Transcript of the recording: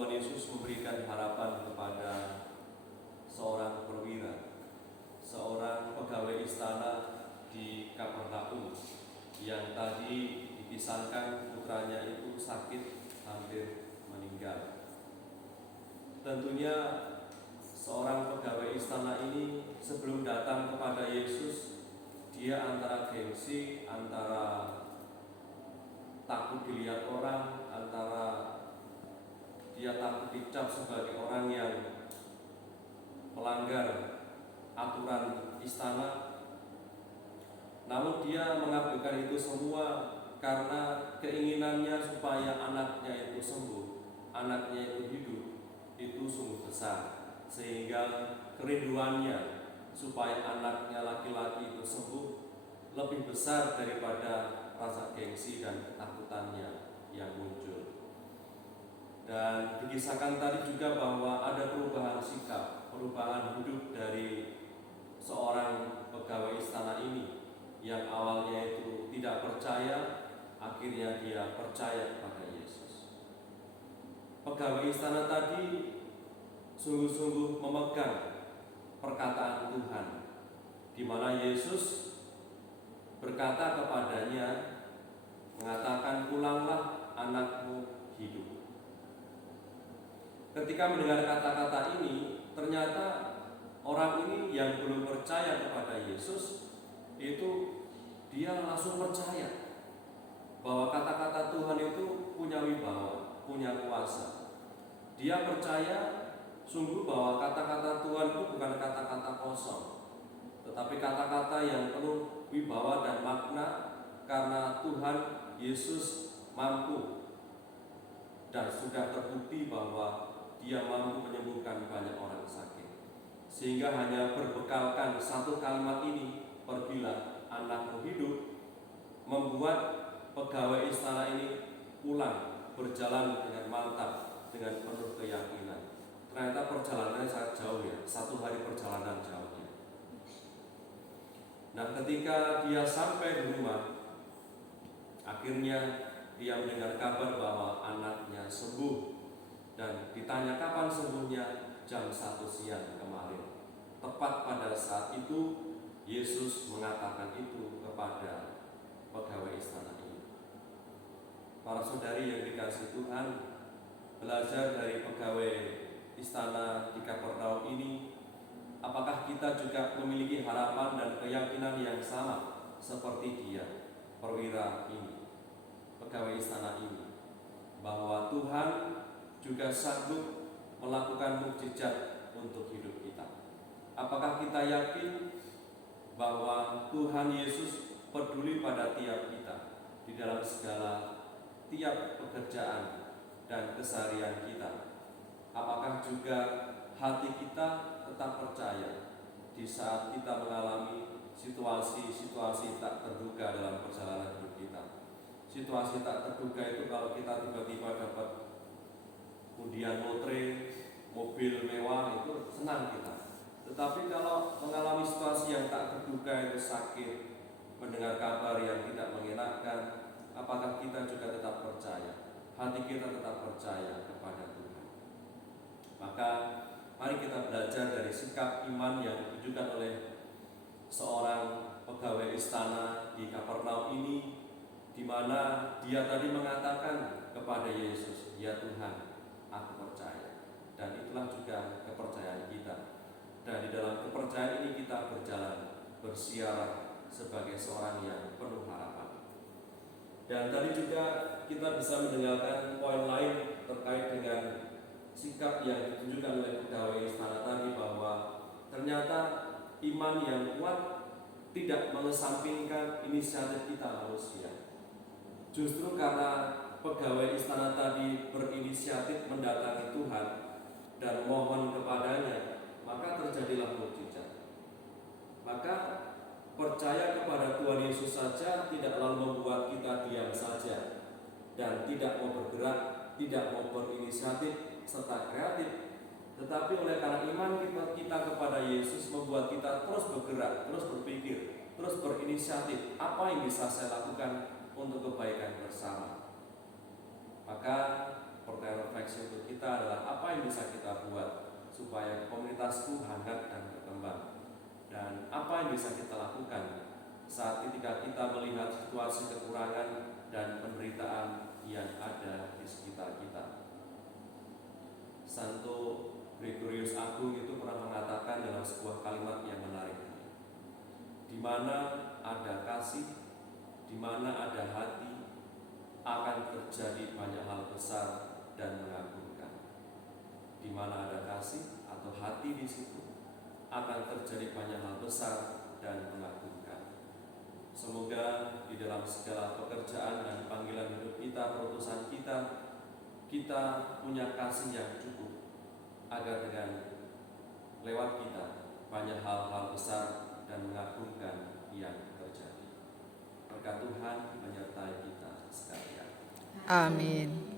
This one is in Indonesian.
Tuhan Yesus memberikan harapan kepada seorang perwira, seorang pegawai istana di Kapernaum yang tadi dipisahkan putranya itu sakit hampir meninggal. Tentunya seorang pegawai istana ini sebelum datang kepada Yesus, dia antara gengsi, antara takut dilihat orang, antara dia takut dicap sebagai orang yang melanggar aturan istana. Namun dia mengabaikan itu semua karena keinginannya supaya anaknya itu sembuh, anaknya itu hidup, itu sungguh besar, sehingga kerinduannya supaya anaknya laki-laki itu sembuh lebih besar daripada rasa gengsi dan ketakutannya yang muncul. Dan dikisahkan tadi juga bahwa ada perubahan sikap, perubahan hidup dari seorang pegawai istana ini yang awalnya itu tidak percaya, akhirnya dia percaya kepada Yesus. Pegawai istana tadi sungguh-sungguh memegang perkataan Tuhan, di mana Yesus berkata kepadanya, mengatakan, "Pulanglah, anakmu hidup." Ketika mendengar kata-kata ini, ternyata orang ini yang belum percaya kepada Yesus itu dia langsung percaya bahwa kata-kata Tuhan itu punya wibawa, punya kuasa. Dia percaya sungguh bahwa kata-kata Tuhan itu bukan kata-kata kosong, tetapi kata-kata yang penuh wibawa dan makna, karena Tuhan Yesus mampu dan sudah terbukti bahwa Dia mampu menyembuhkan banyak orang sakit. Sehingga hanya berbekalkan satu kalimat ini, "Pergilah, anakmu hidup," membuat pegawai istana ini pulang, berjalan dengan mantap, dengan penuh keyakinan. Ternyata perjalanannya sangat jauh ya, 1 hari perjalanan jauhnya. Nah, ketika dia sampai di rumah, akhirnya dia mendengar kabar bahwa anaknya sembuh. Dan ditanya kapan sembuhnya, jam 1 siang kemarin. Tepat pada saat itu Yesus mengatakan itu kepada pegawai istana ini. Para saudari yang dikasihi Tuhan, belajar dari pegawai istana di Kapernaum ini, apakah kita juga memiliki harapan dan keyakinan yang sama seperti dia, perwira ini, pegawai istana ini, bahwa Tuhan juga sanggup melakukan mukjizat untuk hidup kita? Apakah kita yakin bahwa Tuhan Yesus peduli pada tiap kita di dalam segala tiap pekerjaan dan keseharian kita? Apakah juga hati kita tetap percaya di saat kita mengalami situasi-situasi tak terduga dalam perjalanan hidup kita? Situasi tak terduga itu kalau kita tiba-tiba dapat undian lotre, mobil mewah, itu senang kita. Tetapi kalau mengalami situasi yang tak terduga, itu sakit, mendengar kabar yang tidak mengenakan, apakah kita juga tetap percaya? Hati kita tetap percaya kepada Tuhan. Maka mari kita belajar dari sikap iman yang ditunjukkan oleh seorang pegawai istana di Kapernaum ini, di mana dia tadi mengatakan kepada Yesus, "Ya Tuhan, aku percaya." Dan itulah juga kepercayaan kita. Dan di dalam kepercayaan ini kita berjalan, bersiaran sebagai seorang yang penuh harapan. Dan tadi juga kita bisa mendengarkan poin lain terkait dengan sikap yang ditunjukkan oleh pegawai istana tadi, bahwa ternyata iman yang kuat tidak mengesampingkan inisiatif kita manusia. Justru karena pegawai istana tadi berinisiatif mendatangi Tuhan dan mohon kepadanya, maka terjadilah mukjizat. Maka percaya kepada Tuhan Yesus saja tidak lalu membuat kita diam saja dan tidak mau bergerak, tidak mau berinisiatif serta kreatif. Tetapi oleh karena iman kita kepada Yesus membuat kita terus bergerak, terus berpikir, terus berinisiatif. Apa yang bisa saya lakukan untuk kebaikan bersama? Maka pertanyaan refleksi untuk kita kita adalah apa yang bisa kita buat supaya komunitasku hangat dan berkembang. Dan apa yang bisa kita lakukan saat ketika kita melihat situasi kekurangan dan penderitaan yang ada di sekitar kita. Santo Gregorius Agung itu pernah mengatakan dalam sebuah kalimat yang menarik, di mana ada kasih, di mana ada hati, akan terjadi banyak hal besar dan mengagumkan. Di mana ada kasih atau hati di situ, akan terjadi banyak hal besar dan mengagumkan. Semoga di dalam segala pekerjaan dan panggilan hidup kita, perutusan kita, kita punya kasih yang cukup, agar dengan lewat kita banyak hal-hal besar dan mengagumkan yang terjadi. Berkat Tuhan menyertai kita sekalian. Amin.